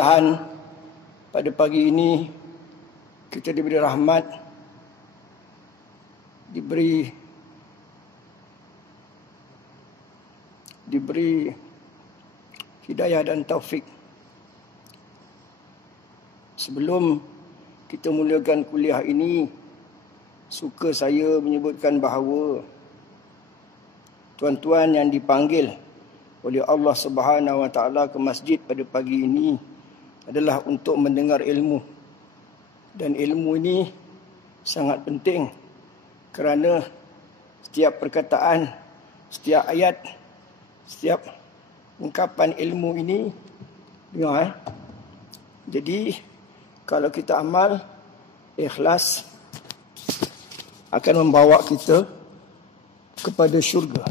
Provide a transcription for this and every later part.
Mudah-mudahan pada pagi ini kita diberi rahmat, diberi hidayah dan taufik. Sebelum kita mulakan kuliah ini, suka saya menyebutkan bahawa tuan-tuan yang dipanggil oleh Allah Subhanahu Wa Taala ke masjid pada pagi ini adalah untuk mendengar ilmu. Dan ilmu ini sangat penting kerana setiap perkataan, setiap ayat, setiap ungkapan ilmu ini, dengar, jadi kalau kita amal ikhlas akan membawa kita kepada syurga.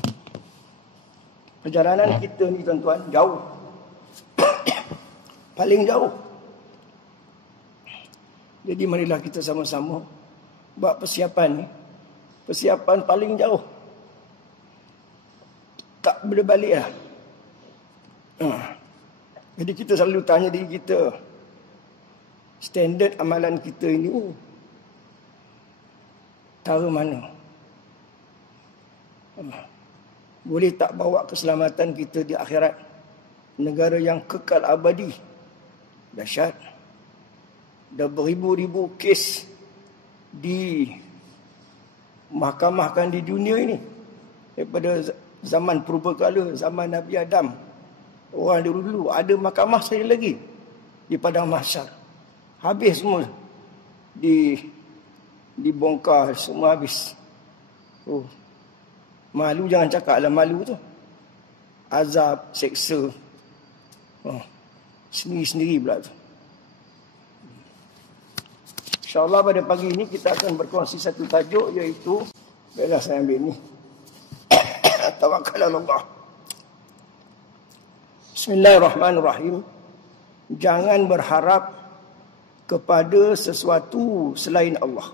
Perjalanan kita ni tuan-tuan jauh. Paling jauh. Jadi marilah kita sama-sama buat persiapan ni. Persiapan paling jauh. Tak boleh balik lah. Jadi kita selalu tanya diri kita, standard amalan kita ini taruh mana? Boleh tak bawa keselamatan kita di akhirat, negara yang kekal abadi? Dahsyat. Dah beribu-ribu kes di mahkamahkan di dunia ini daripada zaman purbakala, zaman Nabi Adam. Orang dulu ada mahkamah sekali lagi di padang mahsyar. Habis semua, dibongkar, semua habis. Malu jangan cakap lah malu tu. Azab, seksa. Sendiri-sendiri pula tu. InsyaAllah pada pagi ini kita akan berkongsi satu tajuk, iaitu, baiklah saya ambil ni. Tawakkal Allah. Bismillahirrahmanirrahim. Jangan berharap kepada sesuatu selain Allah.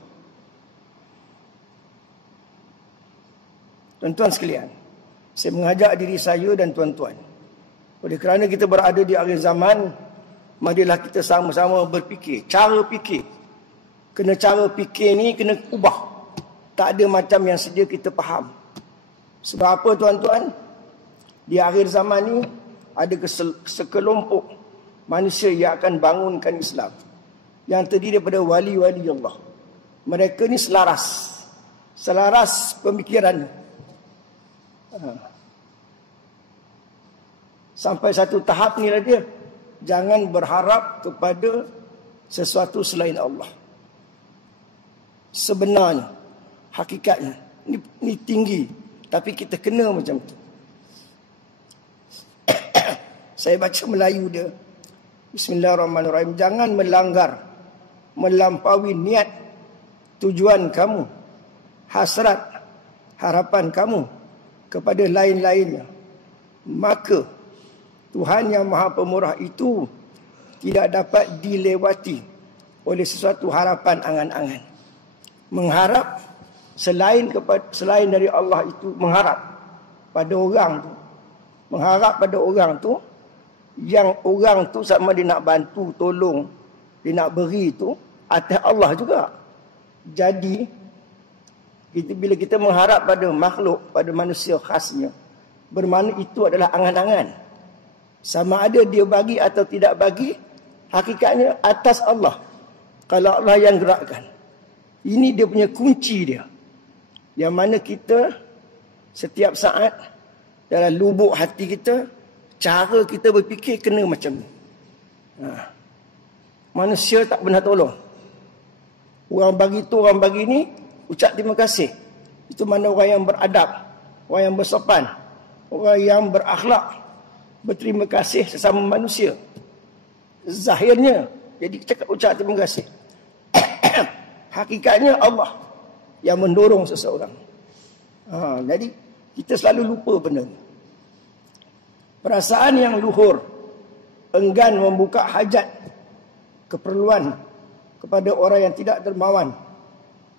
Tuan-tuan sekalian, saya mengajak diri saya dan tuan-tuan, oleh kerana kita berada di akhir zaman, marilah kita sama-sama berfikir. Cara fikir, cara fikir ni kena ubah. Tak ada macam yang sedia kita faham. Sebab apa tuan-tuan? Di akhir zaman ni ada sekelompok manusia yang akan bangunkan Islam, yang terdiri daripada wali-wali Allah. Mereka ni selaras pemikiran. Sampai satu tahap ni lah dia. Jangan berharap kepada sesuatu selain Allah. Sebenarnya, hakikatnya, ni tinggi, tapi kita kena macam tu. Saya baca Melayu dia. Bismillahirrahmanirrahim. Jangan melanggar, melampaui niat, tujuan kamu, hasrat, harapan kamu kepada lain-lainnya. Maka Tuhan yang Maha Pemurah itu tidak dapat dilewati oleh sesuatu harapan angan-angan. Mengharap selain dari Allah itu, mengharap pada orang tu, yang orang tu sama dia nak bantu, tolong, dia nak beri tu atas Allah juga. Jadi bila kita mengharap pada makhluk, pada manusia khasnya, bermakna itu adalah angan-angan. Sama ada dia bagi atau tidak bagi, hakikatnya atas Allah. Kalau Allah yang gerakkan. Ini dia punya kunci dia. Yang mana kita setiap saat dalam lubuk hati kita, cara kita berfikir kena macam ni. Manusia tak pernah tolong. Orang bagi tu, orang bagi ni, ucap terima kasih. Itu mana orang yang beradab, orang yang bersopan, orang yang berakhlak, berterima kasih sesama manusia. Zahirnya, jadi cakap ucap terima kasih. Hakikatnya Allah yang mendorong seseorang. Jadi kita selalu lupa benda ni. Perasaan yang luhur, enggan membuka hajat, keperluan kepada orang yang tidak dermawan,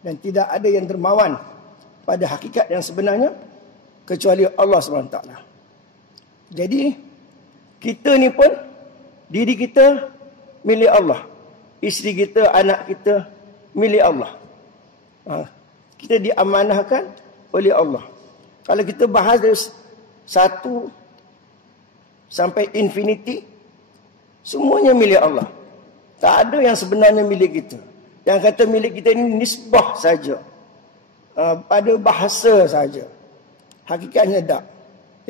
dan tidak ada yang dermawan pada hakikat yang sebenarnya kecuali Allah SWT. Jadi kita ni pun, diri kita milik Allah. Isteri kita, anak kita, milik Allah. Kita diamanahkan oleh Allah. Kalau kita bahas dari 1 sampai infinity, semuanya milik Allah. Tak ada yang sebenarnya milik kita. Yang kata milik kita ini nisbah saja. Pada bahasa saja. Hakikatnya tak.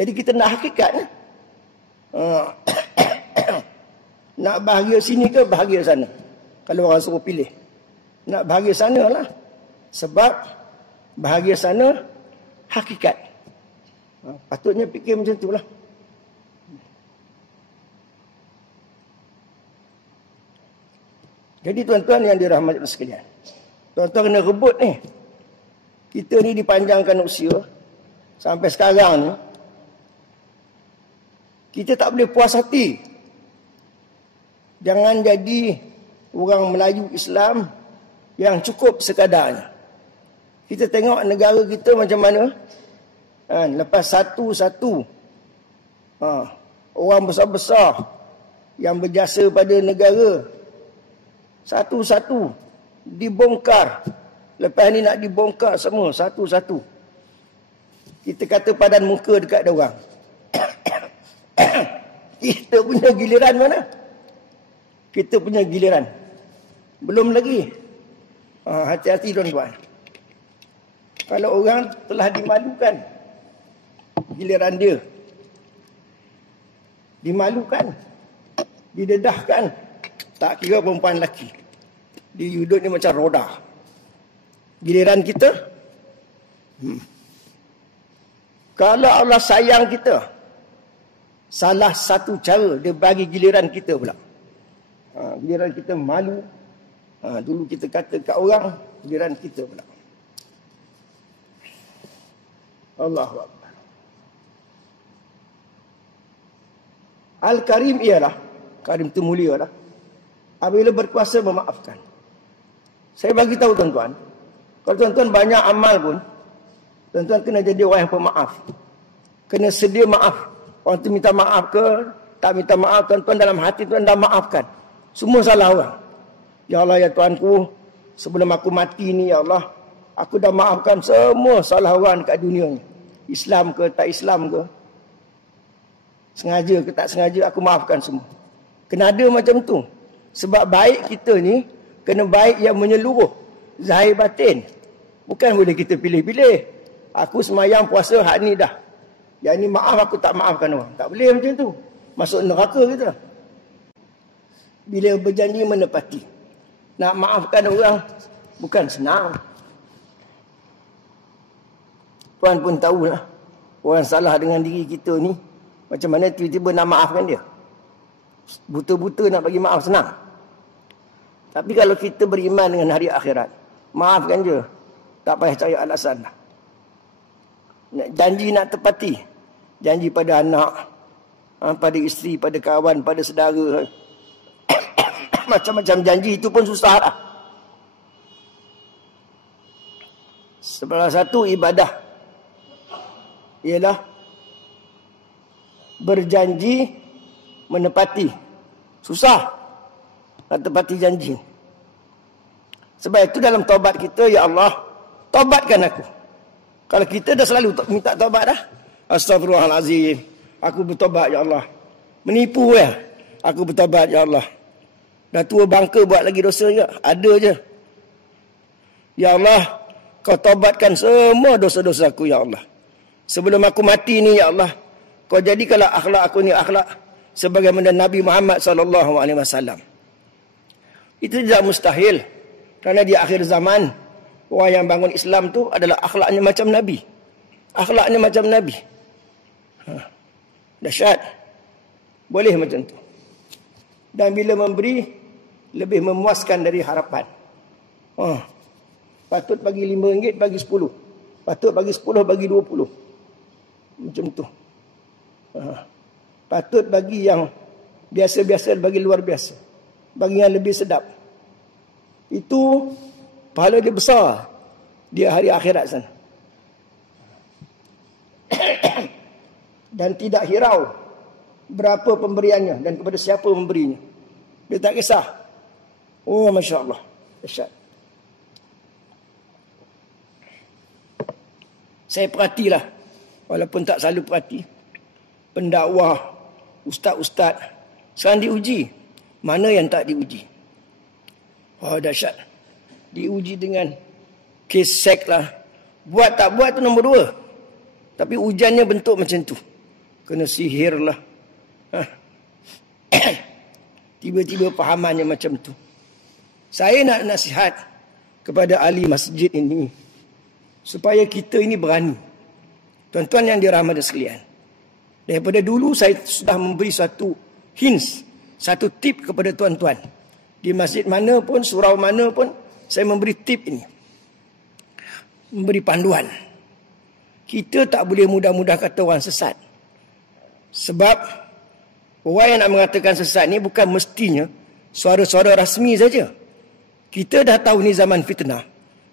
Jadi kita nak hakikatnya. Nak bahagia sini ke bahagia sana? Kalau orang suruh pilih. Nak bahagia sana lah. Sebab bahagia sana hakikat. Patutnya fikir macam itulah. Jadi tuan-tuan yang dirahmati Allah sekalian, tuan-tuan kena rebut ni. Kita ni dipanjangkan usia sampai sekarang ni. Kita tak boleh puas hati. Jangan jadi orang Melayu Islam yang cukup sekadarnya. Kita tengok negara kita macam mana. Lepas satu-satu orang besar-besar yang berjasa pada negara, satu-satu dibongkar. Lepas ni nak dibongkar semua satu-satu. Kita kata padan muka dekat dia orang. Kita punya giliran mana? Kita punya giliran belum lagi. Hati-hati tuan-tuan. Kalau orang telah dimalukan, giliran dia. Dimalukan, didedahkan. Tak kira perempuan lelaki. Dia hidup ni macam roda. Giliran kita. Kalau Allah sayang kita, salah satu cara dia bagi giliran kita pula. Giliran kita malu. Dulu kita kata kat orang, giliran kita pula. Allahu Akbar. Al-Karim ialah, Karim itu mulia lah, apabila berkuasa memaafkan. Saya bagi tahu tuan-tuan, kalau tuan-tuan banyak amal pun, tuan-tuan kena jadi orang yang pemaaf. Kena sedia maaf. Orang tu minta maaf ke, tak minta maaf, tuan-tuan dalam hati tuan dah maafkan. Semua salah orang. Ya Allah, ya Tuanku, sebelum aku mati ni, ya Allah, aku dah maafkan semua salah orang dekat dunia ni. Islam ke, tak Islam ke, sengaja ke tak sengaja, aku maafkan semua. Kena ada macam tu. Sebab baik kita ni, kena baik yang menyeluruh, zahir batin. Bukan boleh kita pilih-pilih. Aku semayang puasa hak ni dah. Yang ni maaf, aku tak maafkan orang. Tak boleh macam tu. Masuk neraka kita. Bila berjanji menepati. Nak maafkan orang bukan senang. Tuan pun tahulah, orang salah dengan diri kita ni, macam mana tiba-tiba nak maafkan dia. Buta-buta nak bagi maaf senang. Tapi kalau kita beriman dengan hari akhirat, maafkan je. Tak payah cari alasan lah. Janji nak tepati. Janji pada anak, pada isteri, pada kawan, pada saudara. Macam-macam janji itu pun susah lah. Salah satu ibadah ialah berjanji menepati. Susah nak tepati janji. Sebab itu dalam taubat kita, ya Allah, taubatkan aku. Kalau kita dah selalu minta taubat dah, astagfirullahalazim, aku bertaubat ya Allah. Menipu ya, aku bertaubat ya Allah. Dah tua bangka buat lagi dosa je, ada je. Ya Allah, kau taubatkan semua dosa-dosa aku ya Allah. Sebelum aku mati ni ya Allah, kau jadikanlah akhlak aku ni akhlak sebagaimana Nabi Muhammad SAW. Itu tidak mustahil. Kerana di akhir zaman, orang yang bangun Islam tu adalah akhlaknya macam Nabi. Akhlaknya macam Nabi. Dahsyat. Boleh macam tu. Dan bila memberi, lebih memuaskan dari harapan. Patut bagi RM5, bagi 10. Patut bagi 10, bagi 20. Macam tu. Patut bagi yang biasa-biasa, bagi luar biasa. Bagi yang lebih sedap. Itu pahala dia besar di hari akhirat sana. Dan tidak hirau berapa pemberiannya dan kepada siapa memberinya. Dia tak kisah. Oh, Masya Allah. Dahsyat. Saya perhatilah, walaupun tak selalu perhati, pendakwah, ustaz-ustaz sekarang diuji. Mana yang tak diuji? Oh, dahsyat. Diuji dengan kes seks lah. Buat tak buat tu nombor 2. Tapi ujiannya bentuk macam tu. Kena sihir lah. Tiba-tiba fahamannya macam tu. Saya nak nasihat kepada ahli masjid ini, supaya kita ini berani. Tuan-tuan yang dirahmati sekalian, daripada dulu saya sudah memberi satu hints, satu tip kepada tuan-tuan. Di masjid mana pun, surau mana pun, saya memberi tip ini. Memberi panduan. Kita tak boleh mudah-mudah kata orang sesat. Sebab orang yang nak mengatakan sesat ni bukan mestinya suara-suara rasmi saja. Kita dah tahu ni zaman fitnah.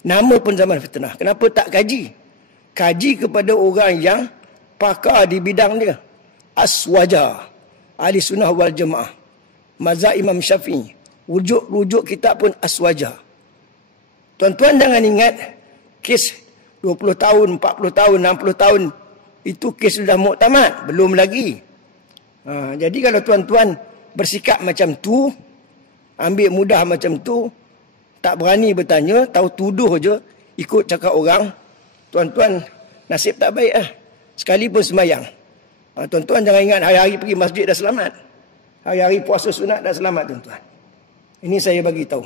Nama pun zaman fitnah. Kenapa tak kaji? Kaji kepada orang yang pakar di bidang dia. Aswaja, ahli sunnah wal jamaah, mazhab Imam Syafi'i. Rujuk kitab pun aswaja. Tuan-tuan jangan ingat kes 20 tahun, 40 tahun, 60 tahun itu kes sudah muktamad. Belum lagi. Jadi kalau tuan-tuan bersikap macam tu, ambil mudah macam tu, tak berani bertanya, tahu tuduh je, ikut cakap orang, tuan-tuan nasib tak baik lah. Sekalipun sembahyang. Tuan-tuan jangan ingat hari-hari pergi masjid dah selamat. Hari-hari puasa sunat dah selamat, tuan-tuan. Ini saya bagi tahu.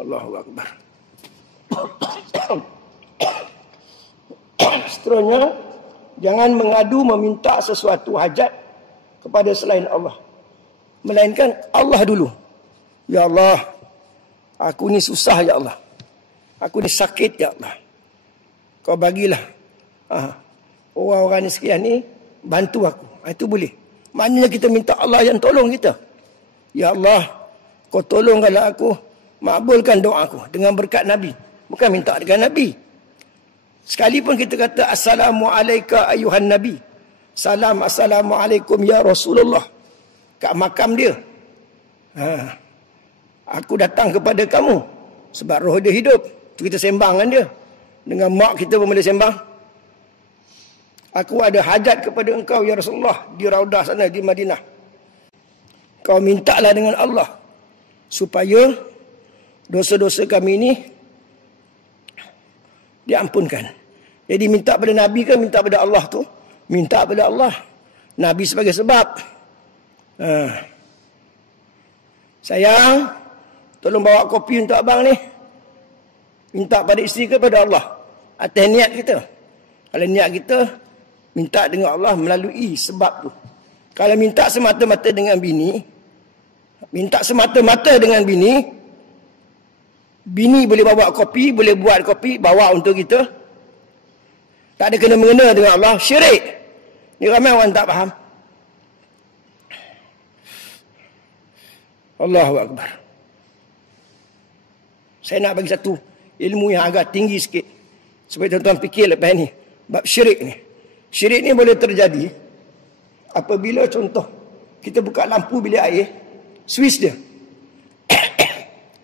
Allahu Akbar. Seterusnya, jangan mengadu meminta sesuatu hajat kepada selain Allah. Melainkan Allah dulu. Ya Allah, aku ni susah ya Allah. Aku ni sakit ya Allah. Kau bagilah. Orang-orang ni sekian ni bantu aku. Itu boleh. Maknanya kita minta Allah yang tolong kita. Ya Allah, kau tolonglah aku, makbulkan doa aku dengan berkat Nabi. Bukan minta dengan Nabi. Sekalipun kita kata Assalamualaikum ayuhan Nabi, salam Assalamualaikum ya Rasulullah, kat makam dia, aku datang kepada kamu sebab roh dia hidup. Tu kita sembang dengan dia. Dengan mak kita pun boleh sembang. Aku ada hajat kepada engkau ya Rasulullah di Raudah sana di Madinah. Kau mintalah dengan Allah supaya dosa-dosa kami ini diampunkan. Jadi minta pada Nabi ke minta pada Allah tu? Minta pada Allah. Nabi sebagai sebab. Sayang, tolong bawa kopi untuk abang ni. Minta pada isteri ke pada Allah? Atas niat kita. Kalau niat kita, minta dengan Allah melalui sebab tu. Kalau minta semata-mata dengan bini, bini boleh bawa kopi, boleh buat kopi, bawa untuk kita. Tak ada kena-mengena dengan Allah, syirik. Ni ramai orang tak faham. Allahu Akbar. Saya nak bagi satu ilmu yang agak tinggi sikit, supaya tuan-tuan fikir lepas ni. Bab syirik ni. Syirik ni boleh terjadi apabila contoh kita buka lampu bilik air, switch dia.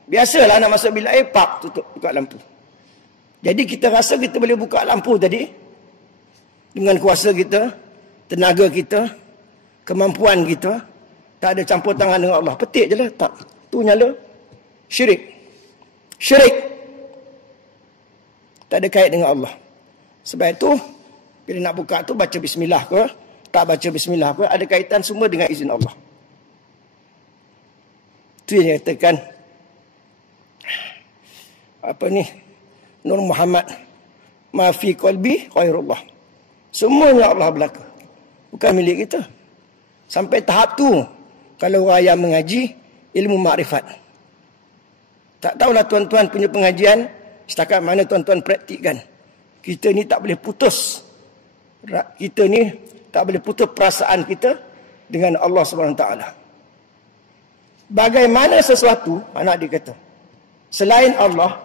Biasalah nak masuk bilik air, pap, tutup, buka lampu. Jadi kita rasa kita boleh buka lampu tadi dengan kuasa kita, tenaga kita, kemampuan kita, tak ada campur tangan dengan Allah. Petik je lah, tak. Tu nyala. Syirik. Syirik. Tak ada kait dengan Allah. Sebab itu, bila nak buka tu baca bismillah ke, tak baca bismillah ke, ada kaitan semua dengan izin Allah. Itu yang nyatakan apa ni, Nur Muhammad ma fi qalbi khairullah. Semuanya Allah belaka, bukan milik kita. Sampai tahap tu, kalau orang yang mengaji ilmu makrifat, tak tahulah tuan-tuan punya pengajian setakat mana tuan-tuan praktikkan. Kita ni tak boleh putus. Kita ni tak boleh putus perasaan kita dengan Allah SWT. Bagaimana sesuatu, anak dia kata, selain Allah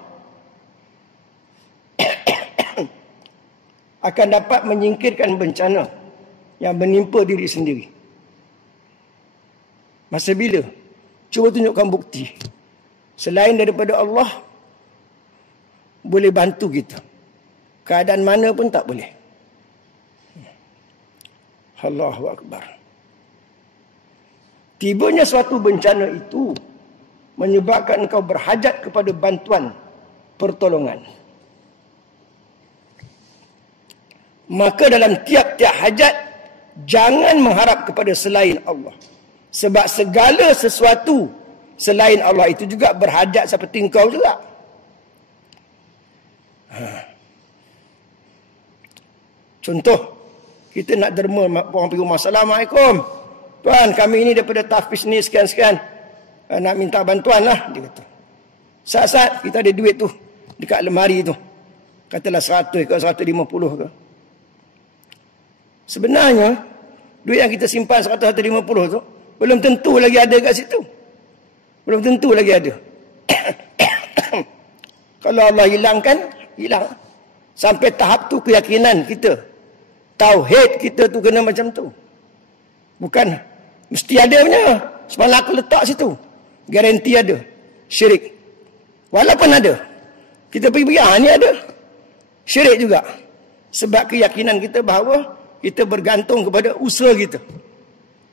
akan dapat menyingkirkan bencana yang menimpa diri sendiri. Masa bila? Cuba tunjukkan bukti. Selain daripada Allah boleh bantu kita. Keadaan mana pun tak boleh. Allahu Akbar. Tibanya suatu bencana itu menyebabkan engkau berhajat kepada bantuan, pertolongan. Maka dalam tiap-tiap hajat, jangan mengharap kepada selain Allah. Sebab segala sesuatu selain Allah itu juga berhajat seperti engkau juga. Contoh, kita nak derma orang pergi rumah. Assalamualaikum. Tuan, kami ini daripada Tahfiz ni sekian-sekian. Nak minta bantuan lah, dia kata. Saat-saat kita ada duit tu dekat lemari tu. Katalah 100 ke 150 ke. Sebenarnya, duit yang kita simpan 150 tu, belum tentu lagi ada kat situ. Belum tentu lagi ada. Kalau Allah hilangkan, hilang. Sampai tahap tu keyakinan kita. Tauhid kita tu kena macam tu. Bukan mesti ada punya. Semalam aku letak situ. Garanti ada. Syirik. Walaupun ada. Kita pergi-pergi, ni ada. Syirik juga. Sebab keyakinan kita bahawa kita bergantung kepada usaha kita.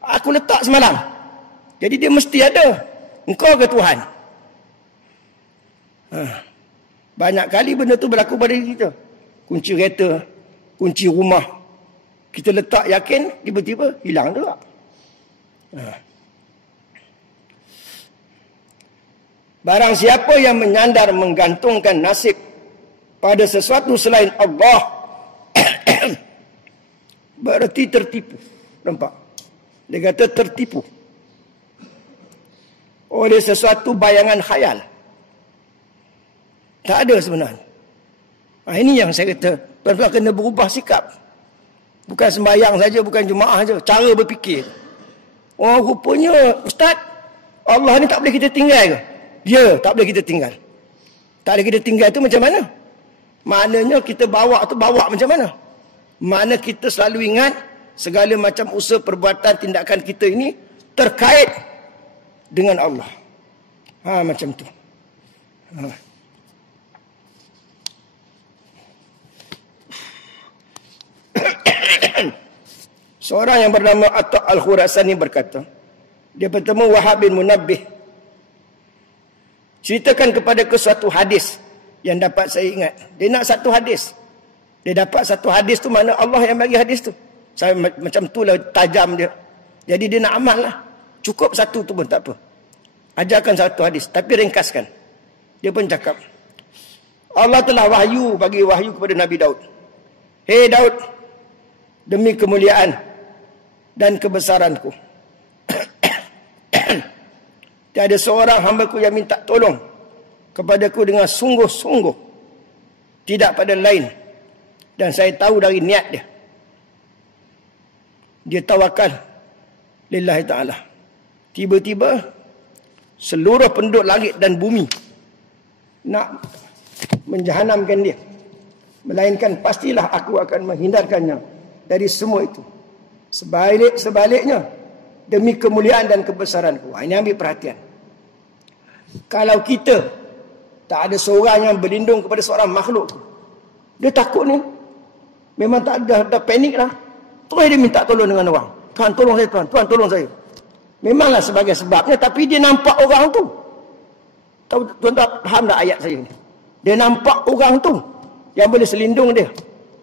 Aku letak semalam. Jadi dia mesti ada. Engkau ke Tuhan? Banyak kali benda tu berlaku pada diri kita. Kunci kereta, kunci rumah. Kita letak yakin, tiba-tiba hilang juga. Barang siapa yang menyandar menggantungkan nasib pada sesuatu selain Allah, berarti tertipu. Nampak? Dia kata tertipu oleh sesuatu bayangan khayal. Tak ada sebenarnya. Ini yang saya kata, tuan-tuan kena berubah sikap. Bukan sembahyang saja, bukan Jumaat saja, cara berfikir. Oh, rupanya Ustaz, Allah ni tak boleh kita tinggal ke? Ya, tak boleh kita tinggal. Tak boleh kita tinggal tu macam mana? Maknanya kita bawa tu bawa macam mana? Makna kita selalu ingat segala macam usaha, perbuatan, tindakan kita ini terkait dengan Allah. Macam tu. Seorang yang bernama Atta' Al-Khurasani berkata, dia bertemu Wahab bin Munabbih. Ceritakan kepada ke suatu hadis yang dapat saya ingat. Dia nak satu hadis. Dia dapat satu hadis tu, mana Allah yang bagi hadis tu. Saya macam tu lah tajam dia. Jadi dia nak amal lah. Cukup satu tu pun tak apa. Ajarkan satu hadis, tapi ringkaskan. Dia pun cakap, Allah telah bagi wahyu kepada Nabi Daud. Hei Daud, demi kemuliaan dan kebesaranku, tiada seorang hamba-Ku yang minta tolong kepadaku dengan sungguh-sungguh, tidak pada lain. Dan saya tahu dari niat dia. Dia tawakal lillahi ta'ala. Tiba-tiba seluruh penduduk langit dan bumi nak menjahanamkan dia. Melainkan pastilah aku akan menghindarkannya dari semua itu. Sebaliknya, demi kemuliaan dan kebesaranku. Ini ambil perhatian. Kalau kita tak ada seorang yang berlindung kepada seorang makhluk, dia takut ni, memang tak ada, dah panik lah. Terus dia minta tolong dengan orang. Tuan tolong saya, Tuan tolong saya. Memanglah sebagai sebabnya, tapi dia nampak orang tu. Tahu tuan-tuan faham tak ayat saya ni? Dia nampak orang tu yang boleh selindung dia,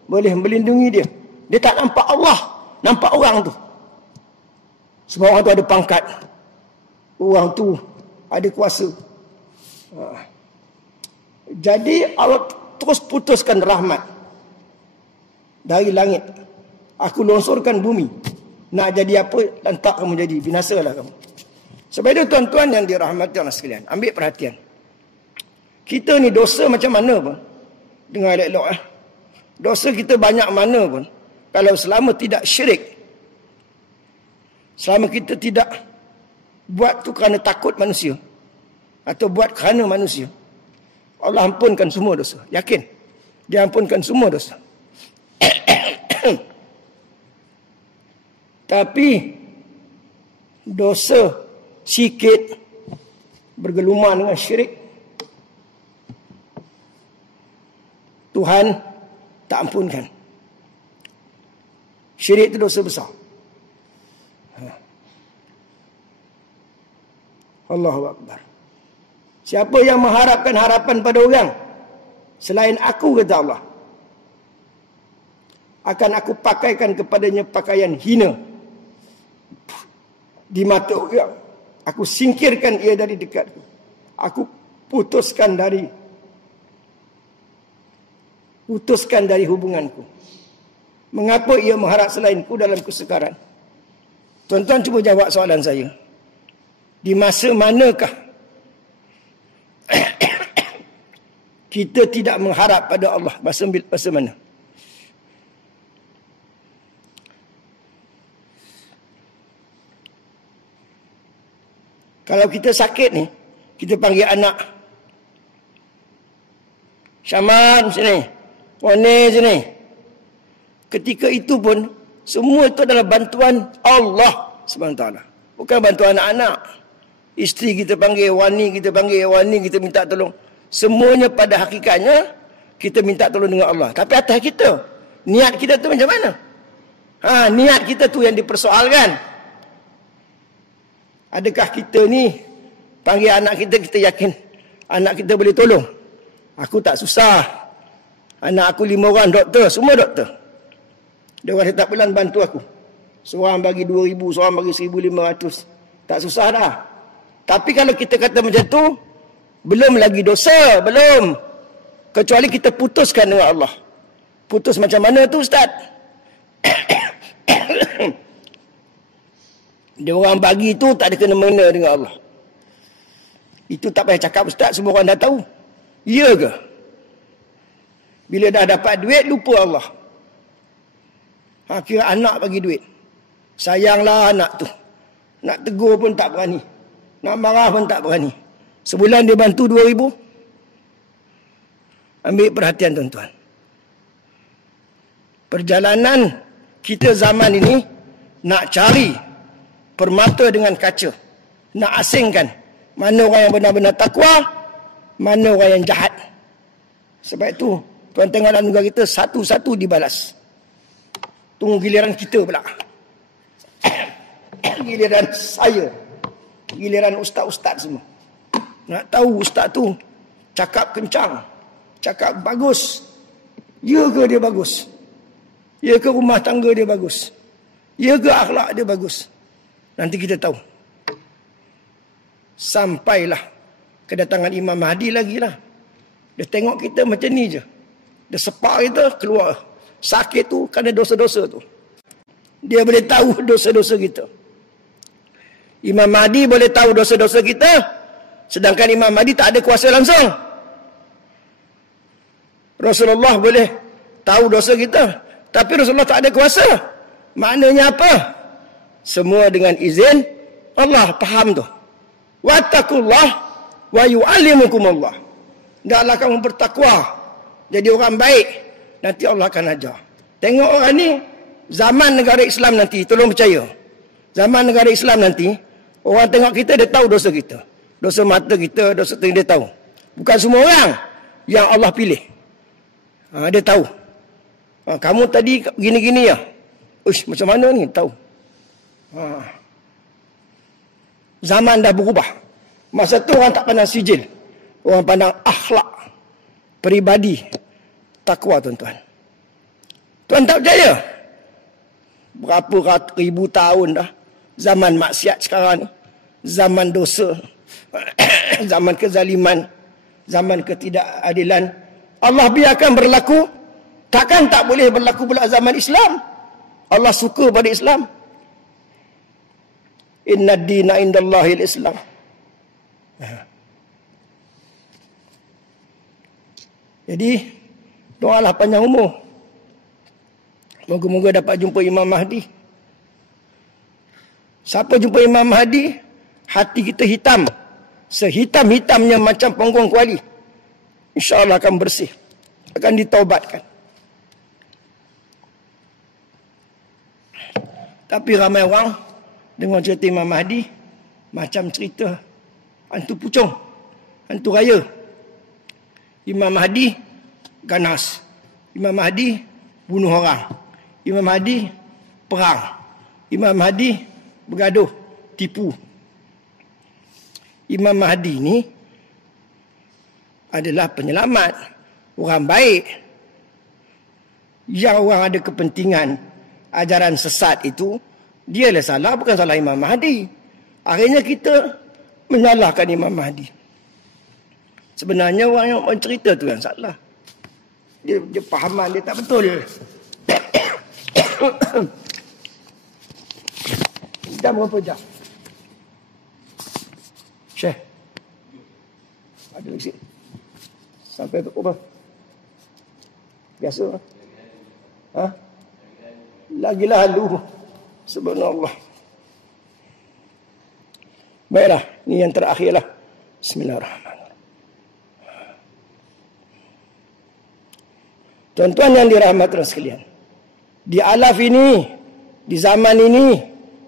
boleh melindungi dia. Dia tak nampak Allah, nampak orang tu. Sebab orang tu ada pangkat, orang tu ada kuasa. Jadi Allah terus putuskan rahmat dari langit. Aku lonsorkan bumi. Nak jadi apa, lantak kamu jadi, binasalah kamu. Sebab itu tuan-tuan yang dirahmati Allah sekalian, ambil perhatian. Kita ni dosa macam mana pun, dengar elok-elok dosa kita banyak mana pun, kalau selama tidak syirik, selama kita tidak buat tu kerana takut manusia, atau buat kerana manusia, Allah ampunkan semua dosa. Yakin? Dia ampunkan semua dosa. Tapi dosa sikit bergelumah dengan syirik, Tuhan tak ampunkan. Syirik itu dosa besar. Allahu Akbar. Siapa yang mengharapkan harapan pada orang selain aku, kata Allah, akan aku pakaikan kepadanya pakaian hina di mata orang. Aku singkirkan ia dari dekatku. Aku putuskan dari hubunganku. Mengapa ia mengharap selainku dalam kesukaran? Tuan-tuan cuba jawab soalan saya. Di masa manakah kita tidak mengharap pada Allah? Masa mana? Kalau kita sakit ni, kita panggil anak. Syaman sini. Wani sini. Ketika itu pun, semua itu adalah bantuan Allah SWT. Bukan bantuan anak-anak. Isteri kita panggil Wani, kita minta tolong. Semuanya pada hakikatnya, kita minta tolong dengan Allah. Tapi atas kita, niat kita tu macam mana? Niat kita tu yang dipersoalkan. Adakah kita ni panggil anak kita yakin anak kita boleh tolong? Aku tak susah. Anak aku 5 orang doktor, semua doktor. Dia orang tak bulan bantu aku. Seorang bagi 2,000, seorang bagi 1,500. Tak susah dah. Tapi kalau kita kata macam tu, belum lagi dosa, belum. Kecuali kita putuskan dengan Allah. Putus macam mana tu, Ustaz? Dia orang bagi tu tak ada kena-mengena dengan Allah. Itu tak payah cakap, Ustaz, semua orang dah tahu. Ya ke? Bila dah dapat duit, lupa Allah. Kira anak bagi duit. Sayanglah anak tu. Nak tegur pun tak berani. Nak marah pun tak berani. Sebulan dia bantu 2,000. Ambil perhatian, tuan-tuan. Perjalanan kita zaman ini nak cari permata dengan kaca. Nak asingkan mana orang yang benar-benar takwa, mana orang yang jahat. Sebab itu, tuan tengok dalam negara kita, satu-satu dibalas. Tunggu giliran kita pula. Giliran saya. Giliran ustaz-ustaz semua. Nak tahu ustaz tu cakap kencang, cakap bagus. Ya ke dia bagus? Ya ke rumah tangga dia bagus? Ya ke akhlak dia bagus? Nanti kita tahu. Sampailah kedatangan Imam Mahdi lagi lah. Dia tengok kita macam ni je. Dia sepak kita, keluar. Sakit tu kerana dosa-dosa tu. Dia boleh tahu dosa-dosa kita. Imam Mahdi boleh tahu dosa-dosa kita, sedangkan Imam Mahdi tak ada kuasa langsung. Rasulullah boleh tahu dosa kita, tapi Rasulullah tak ada kuasa. Maknanya apa? Semua dengan izin Allah, faham tu. Wattaqullah wa yu'allimukumullah. Hendaklah kamu bertakwa, jadi orang baik, nanti Allah akan ajar. Tengok orang ni, zaman negara Islam nanti, tolong percaya. Zaman negara Islam nanti, orang tengok kita, dia tahu dosa kita. Dosa mata kita, dosa telinga, dia tahu. Bukan semua orang yang Allah pilih. Dia tahu. Kamu tadi gini-gini ya? Uish, macam mana ni? Tahu. Zaman dah berubah. Masa tu orang tak pandang sijil. Orang pandang akhlak, peribadi, takwa, tuan-tuan. Tuan tak percaya? Berapa ribu tahun dah zaman maksiat sekarang ni. Zaman dosa. Zaman kezaliman. Zaman ketidakadilan. Allah biarkan berlaku. Takkan tak boleh berlaku pula zaman Islam. Allah suka pada Islam. Inna ad-dina indallahil Islam. Jadi, doalah panjang umur. Moga-moga dapat jumpa Imam Mahdi. Siapa jumpa Imam Mahdi, hati kita hitam. Sehitam-hitamnya macam pongkong kuali. InsyaAllah akan bersih. Akan ditaubatkan. Tapi ramai orang dengar cerita Imam Mahdi, Macam cerita hantu pucung, hantu raya. Imam Mahdi ganas. Imam Mahdi bunuh orang. Imam Mahdi perang. Imam Mahdi bergaduh, tipu. Imam Mahdi ni adalah penyelamat, orang baik. Yang orang ada kepentingan ajaran sesat itu, dialah salah, bukan salah Imam Mahdi. Akhirnya kita menyalahkan Imam Mahdi. Sebenarnya orang yang mencerita tu yang salah. Dia fahaman dia tak betul. Jam berapa jam? Syekh. Ada lagi. Sampai berapa? Biasa. Ha? Lagi lalu. Subhanallah. Baiklah, ni yang terakhirlah. Bismillahirrahmanirrahim. Tuan-tuan yang dirahmati sekalian, di alaf ini, di zaman ini,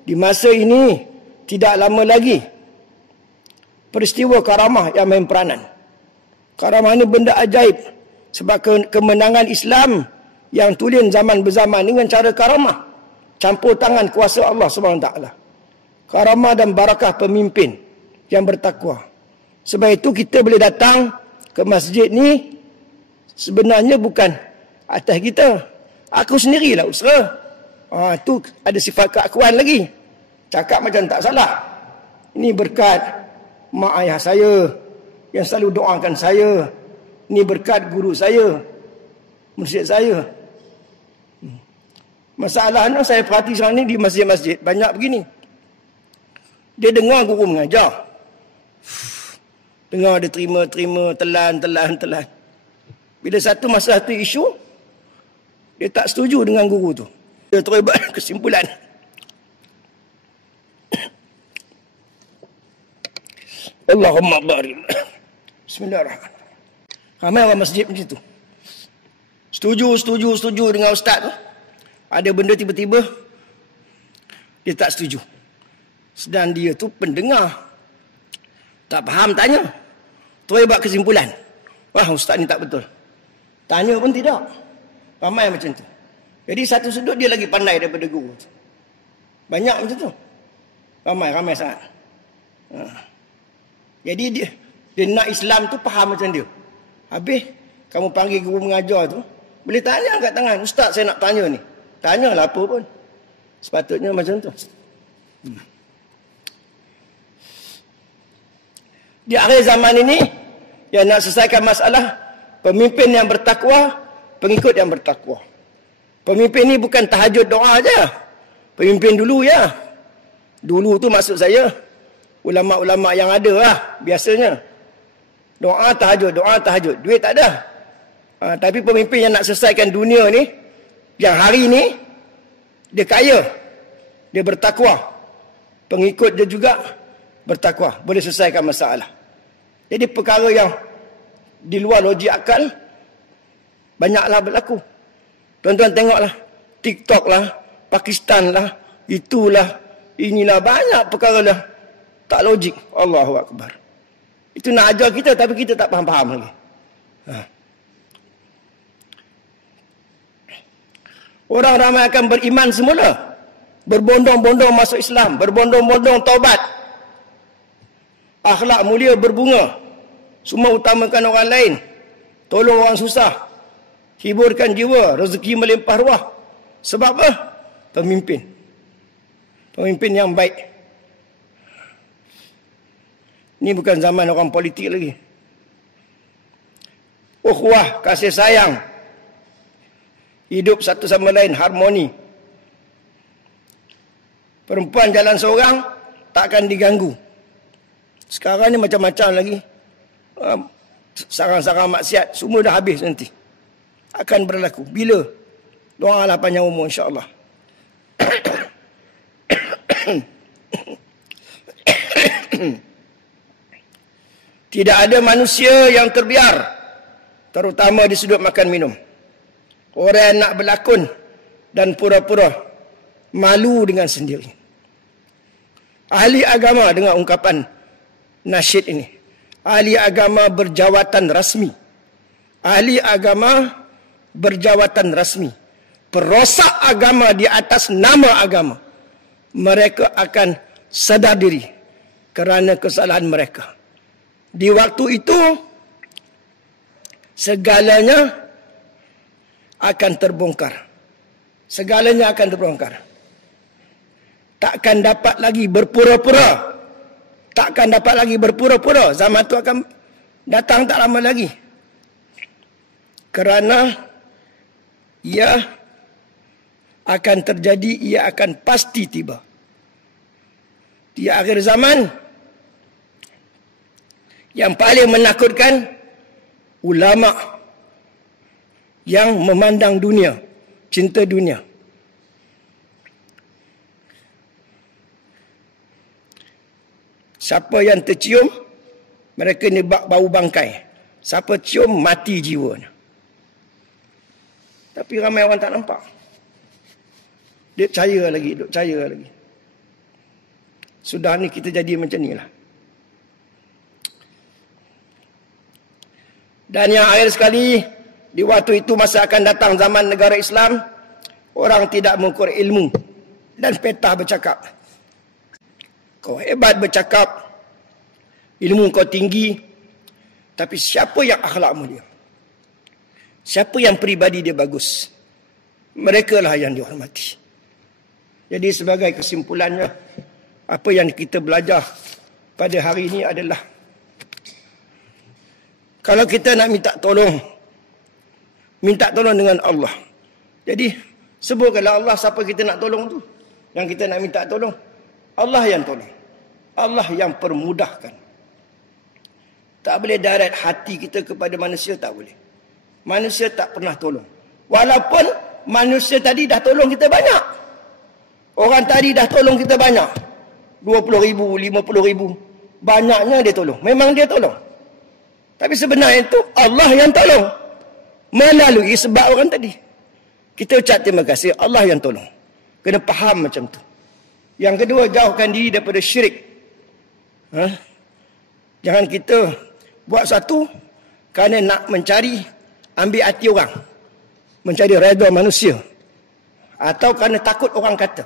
di masa ini, tidak lama lagi peristiwa karamah yang main peranan. Karamah ini benda ajaib, sebab kemenangan Islam yang tulen zaman berzaman dengan cara karamah, campur tangan kuasa Allah SWT. Karamah dan barakah pemimpin yang bertakwa. Sebab itu kita boleh datang ke masjid ni, sebenarnya bukan atas kita. Aku sendirilah usaha. Tu ada sifat keakuan lagi. Cakap macam tak salah. Ini berkat mak ayah saya yang selalu doakan saya. Ini berkat guru saya, mursyid saya. Masalahnya saya perhati sekarang ni di masjid-masjid banyak begini. Dia dengar guru mengajar. Dengar dia terima, telan. Bila satu masa satu isu, dia tak setuju dengan guru tu. Dia terus buat kesimpulan. Allahumma barik. Bismillahirrahmanirrahim. Ramai orang masjid macam tu. Setuju dengan ustaz tu. Ada benda tiba-tiba dia tak setuju. Sedang dia tu pendengar. Tak faham tanya. Terus buat kesimpulan. Wah, ustaz ni tak betul. Tanya pun tidak. Ramai macam tu. Jadi satu sudut dia lagi pandai daripada guru. Banyak macam tu. Ramai sangat. Jadi dia nak Islam tu faham macam dia. Habis kamu panggil guru mengajar tu, boleh tanya kat tangan, ustaz saya nak tanya ni. Tanyalah apa pun. Sepatutnya macam tu. Di akhir zaman ini, yang nak selesaikan masalah, pemimpin yang bertakwa, pengikut yang bertakwa. Pemimpin ni bukan tahajud doa aja. Pemimpin dulu ya. Dulu tu maksud saya, ulama-ulama yang ada lah, biasanya. Doa tahajud. Duit tak ada. Tapi pemimpin yang nak selesaikan dunia ni, yang hari ni, dia kaya. Dia bertakwa. Pengikut dia juga bertakwa. Boleh selesaikan masalah. Jadi perkara yang di luar logik akal, banyaklah berlaku. Tuan-tuan tengoklah. TikTok lah, Pakistan lah, itulah, inilah, banyak perkara lah. Tak logik. Allahu Akbar. Itu nak ajar kita, tapi kita tak faham-faham lagi. Orang ramai akan beriman semula. Berbondong-bondong masuk Islam. Berbondong-bondong taubat. Akhlak mulia berbunga. Semua utamakan orang lain. Tolong orang susah. Hiburkan jiwa. Rezeki melimpah ruah. Sebab apa? Pemimpin. Pemimpin yang baik. Ini bukan zaman orang politik lagi. Ukhuwah, kasih sayang. Hidup satu sama lain, harmoni. Perempuan jalan seorang, tak akan diganggu. Sekarang ni macam-macam lagi. Sarang-sarang maksiat, semua dah habis nanti. Akan berlaku. Bila? Doalah panjang umur, insyaAllah. Tidak ada manusia yang terbiar, terutama di sudut makan minum. Orang yang nak berlakon dan pura-pura malu dengan sendiri. Ahli agama dengan ungkapan nasyid ini. Ahli agama berjawatan rasmi. Ahli agama berjawatan rasmi. Perosak agama di atas nama agama. Mereka akan sadar diri kerana kesalahan mereka. Di waktu itu, segalanya akan terbongkar. Segalanya akan terbongkar. Takkan dapat lagi berpura-pura. Takkan dapat lagi berpura-pura. Zaman itu akan datang tak lama lagi. Kerana ia akan terjadi, ia akan pasti tiba. Di akhir zaman, yang paling menakutkan, ulama yang memandang dunia, cinta dunia. Siapa yang tercium, mereka ni bau bangkai. Siapa cium, mati jiwanya. Tapi ramai orang tak nampak. Dia percaya lagi. Sudah ni kita jadi macam ni lah. Dan yang akhir sekali, di waktu itu masa akan datang zaman negara Islam, orang tidak mengukur ilmu dan peta bercakap. Kau hebat bercakap, ilmu kau tinggi, tapi siapa yang akhlak mulia? Siapa yang peribadi dia bagus? Mereka lah yang dihormati. Jadi sebagai kesimpulannya, apa yang kita belajar pada hari ini adalah, kalau kita nak minta tolong dengan Allah. Jadi sebutkanlah Allah siapa kita nak tolong tu. Yang kita nak minta tolong, Allah yang tolong. Allah yang permudahkan. Tak boleh direct hati kita kepada manusia, tak boleh. Manusia tak pernah tolong. Walaupun manusia tadi dah tolong kita banyak. Orang tadi dah tolong kita banyak. 20,000, 50,000. Banyaknya dia tolong. Memang dia tolong. Tapi sebenarnya itu Allah yang tolong. Melalui sebab orang tadi. Kita ucap terima kasih, Allah yang tolong. Kena faham macam tu. Yang kedua, jauhkan diri daripada syirik. Jangan kita buat satu kerana nak mencari, ambil hati orang. Mencari redha manusia. Atau kerana takut orang kata.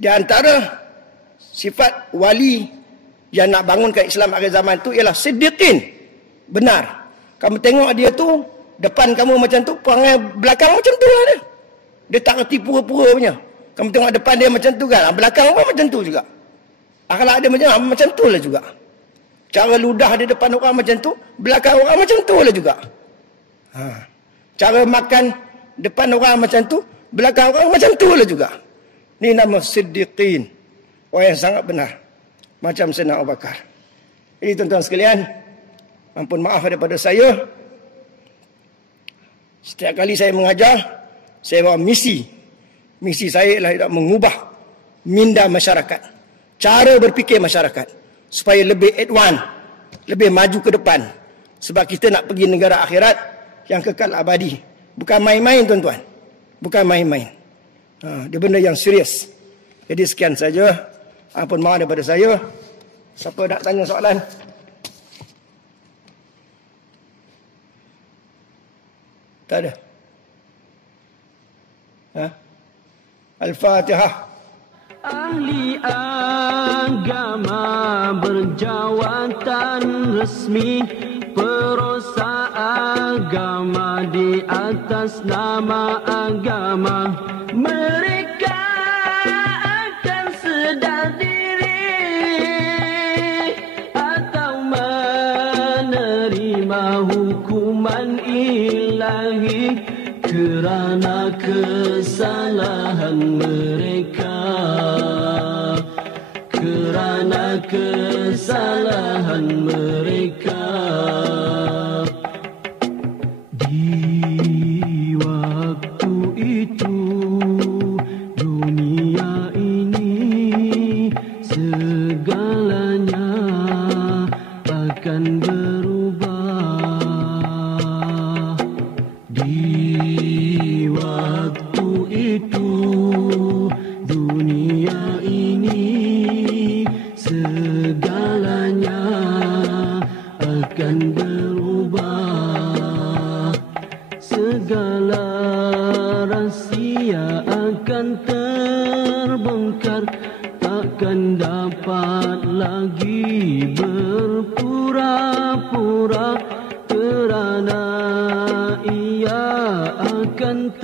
Di antara sifat wali yang nak bangunkan Islam akhir zaman tu ialah siddiqin. Benar. Kamu tengok dia tu, depan kamu macam tu, perangai belakang macam tu lah dia. Dia tak reti pura-pura punya. Kamu tengok depan dia macam tu kan, belakang pun macam tu juga. Akhlak dia macam tu lah juga. Cara ludah dia depan orang macam tu, belakang orang macam tu lah juga. Cara makan depan orang macam tu, belakang orang macam tu lah juga. Ni nama siddiqin. Orang yang sangat benar. Macam Sayyidina Abu Bakar. Jadi tuan-tuan sekalian, ampun maaf daripada saya. Setiap kali saya mengajar, saya bawa misi. Misi saya ialah mengubah minda masyarakat. Cara berfikir masyarakat. Supaya lebih advance, lebih maju ke depan. Sebab kita nak pergi negara akhirat yang kekal abadi. Bukan main-main tuan-tuan. Bukan main-main. Dia benda yang serius. Jadi sekian saja. Ampun maaf daripada saya. Siapa nak tanya soalan? Tak ada. Al-Fatihah. Ahli agama berjawatan resmi, perosak agama di atas nama agama. Mereka akan sedar diri atau menerima hukuman ilahi kerana kesalahan mereka. Kerana kesalahan mereka. Di waktu itu dunia ini segalanya akan berubah. Di waktu itu dunia ini segalanya akan berubah. Segala rahsia akan terbongkar, takkan dapat lagi berpura-pura, kerana ia akan